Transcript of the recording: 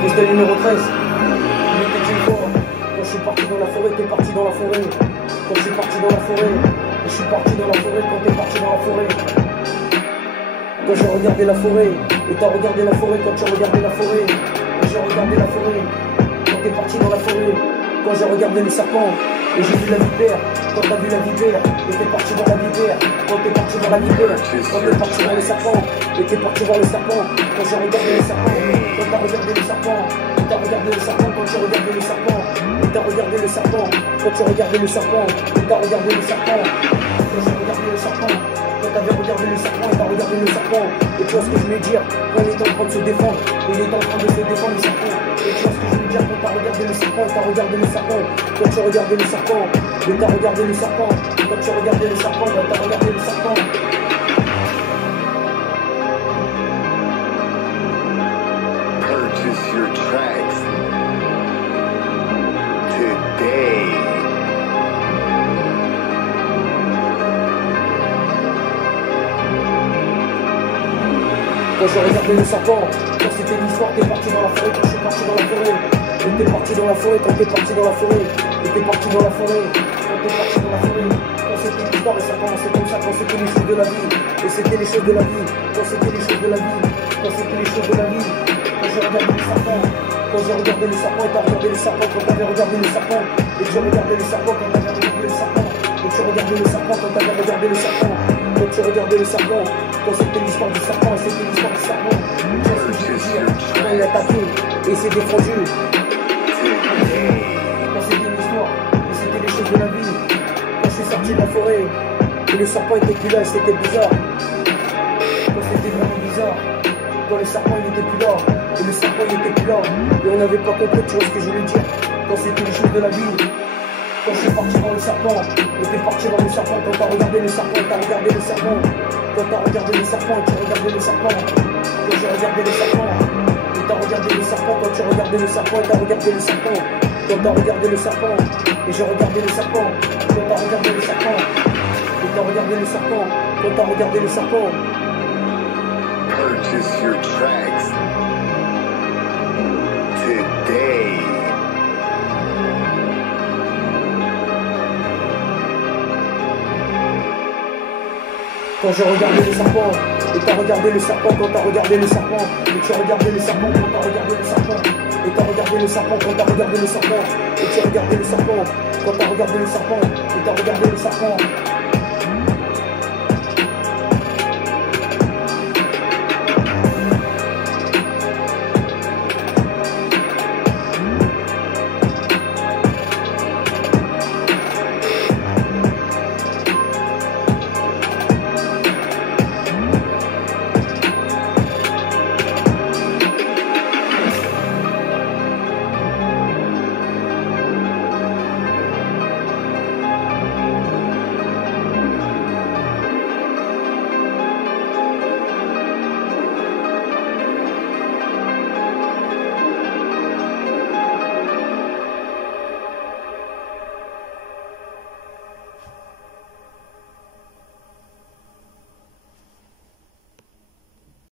Freestyle numéro 13. Il était une fois, quand je suis parti dans la forêt, t'es parti dans la forêt. Quand je suis parti dans la forêt, et je suis parti dans la forêt, quand t'es parti dans la forêt. Quand j'ai regardé la forêt, et t'as regardé la forêt, quand tu as regardé la forêt. Et j'ai regardé la forêt, quand t'es parti dans la forêt. Quand j'ai regardé le serpent, et j'ai vu la vipère. Quand t'as vu la vipère, et t'es parti dans la vipère. Quand t'es parti dans la vipère, quand t'es parti dans le serpent, et t'es parti voir le serpent. Quand j'ai regardé le serpent, quand t'as regardé le serpent, et t'as regardé le serpent, quand tu as regardé le serpent, et t'as regardé le serpent, quand tu as regardé le serpent, et t'as regardé le serpent, quand j'ai regardé le serpent, quand t'avais regardé le serpent, et t'as regardé le serpent, et tu vois ce que je voulais dire, quand il était en train de se défendre, il était en train de se défendre le serpent, et tu vois ce que je voulais dire, quand t'as regardé le serpent, et t'as regardé le serpent, quand tu as regardé le serpent, et t'as regardé le serpent, quand tu as regardé le serpent, t'as regardé le serpent. Purchase your tracks today. Quand j'ai regardé le serpent, quand c'était l'histoire, t'es parti dans la forêt, quand je suis parti dans la forêt. Et t'es parti dans la forêt, quand t'es parti dans la forêt. Et t'es parti dans la forêt, quand t'es parti dans la forêt. Quand c'était l'histoire, et ça commençait comme ça, quand c'était les choses de la vie. Et c'était les choses de la vie, quand c'était les choses de la vie. Quand c'était les choses de la vie. Quand j'ai regardé le serpent, quand j'ai regardé le serpent, et t'as regardé le serpent, quand t'avais regardé le serpent. Et tu regardé le serpent, quand t'avais regardé le serpent. Et tu regardé le serpent, quand t'avais regardé le serpent. Quand tu regardais le serpent, quand c'était l'histoire du serpent, et c'était l'histoire du serpent. Tu vois ce que je veux dire, quand il a attaqué, et il s'est défendu. Quand c'était une histoire, et c'était les choses de la vie. Quand je suis sorti de la forêt, et le serpent était plus là, et c'était bizarre. Quand c'était vraiment bizarre, quand le serpent il était plus là, et le serpent il était plus là, et on n'avait pas compris, tu vois ce que je voulais dire. Quand c'était les choses de la vie. Quand je suis parti dans le serpent, et t'es parti dans le serpent, quand t'as regardé le serpent, t'as regardé le serpent, quand t'as regardé le serpent, tu as regardé le serpent, quand j'ai regardé le serpent, et t'as regardé le serpent, quand tu as regardé le serpent, et t'as regardé le serpent, quand t'as regardé le serpent, et j'ai regardé le serpent, quand t'as regardé le serpent, et t'as regardé le serpent, quand t'as regardé le serpent. Purchase your tracks today. Quand j'ai regardé le serpent, et t'as regardé le serpent, quand t'as regardé le serpent, et tu as regardé le serpent, quand t'as regardé le serpent, et t'as regardé le serpent, quand t'as regardé le serpent, et tu as regardé le serpent, quand t'as regardé le serpent, et t'as regardé le serpent.